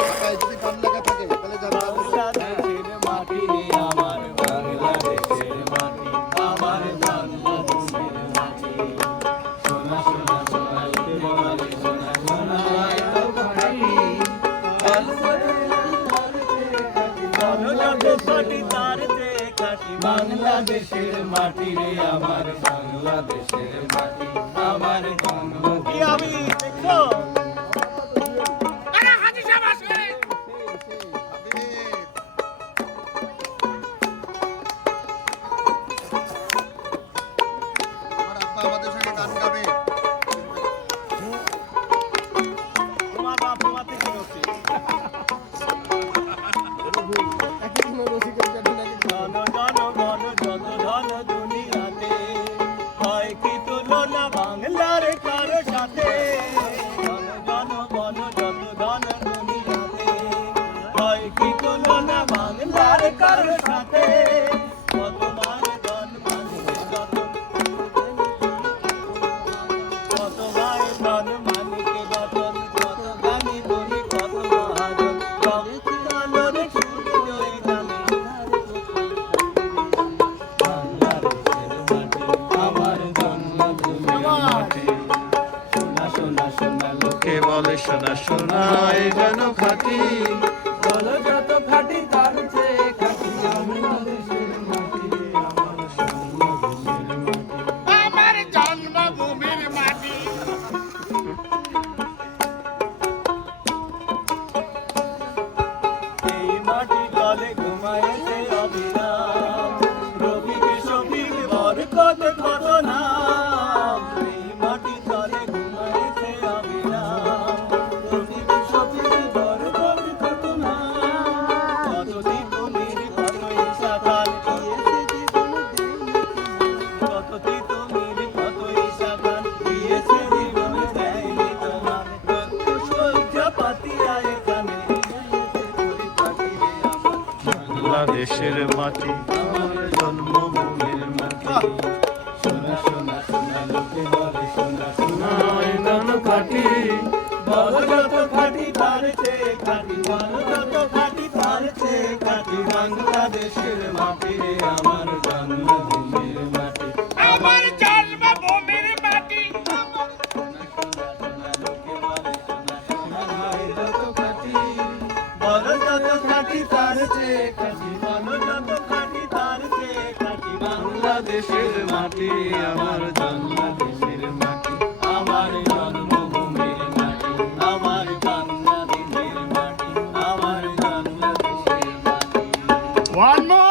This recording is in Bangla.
ঢাকায় যদি গান লেখা থাকে তাহলে জানতে হবে বাংলাদেশের মাটি রে আমার বাংলাদেশের মাটি আমার বাংলাদেশের মাটি সোনা সোনা সোনা সোনা সোনা সোনা এত ভাই বাংলাদেশের মাটি রে আমার বাংলাদেশের মাটি আমার কি আমি দেখো আমার আব্বা আমাদের সঙ্গে গান গাবে তোমার বাপ তোমাতে কি করছে ধন ধন ধন যত ধন দুনিয়াতে হয় কি তুলনা বাংলার কারো সাথে ধন ধন ধন যত ধন দুনিয়াতে হয় কি তুলনা বাংলার কারো সাথে কত মান ধন মানুষ যত কত ভাই ধন মানুষকে যতন কত গানি বলি কত মহাজন আলোর সূর্য জয় গানে আমার জন্মভূমির মাটি সোনা সোনা সোনা লোকে বলে সোনা সোনা এ যেন খাঁটি বলো যত খাঁটি তার চেয়ে খাঁটি বাংলাদেশের মাটি আমার জন্মভূমির মাটি আমার জন্মভূমির মাটি এই মাটি তলে ঘুমায়েছে অবিরাম রবিকে শফিক বরকত কত নাম এই মাটি তলে ঘুমায়েছে অবিরাম রবিকে শফিক বরকত কত নাম কত তিতুমির কত ঈশা খান কত তিতুমির কত ঈশা খান দিয়েছে জীবন দেয়নি তোমার কত সহ্য পাতিয়া এখানে বাংলাদেশের মাটি আমার জন্মভূমির মাটি সোনা সোনা সোনা লোকে বলে সোনা সোনা গান খাটি বলো যত খাটি তার চেয়ে খাটি বলো যত খাটি তার চেয়ে খাটি বাংলাদেশের মাটি রে আমার জন্মভূমির মাটি আমার জন্মভূমির মাটি সোনা সোনা সোনা লোকে বলে সোনা সোনা যত খাটি বলো যত খাটি তার চেয়ে খাটি বলো যত খাটি তার চেয়ে খাটি বাংলাদেশের মাটি আমার জন্মদেশের মাটি আমার জন্মভূমির মাটি আমার বাংলাদেশের মাটি আমার বাংলাদেশের মাটি one more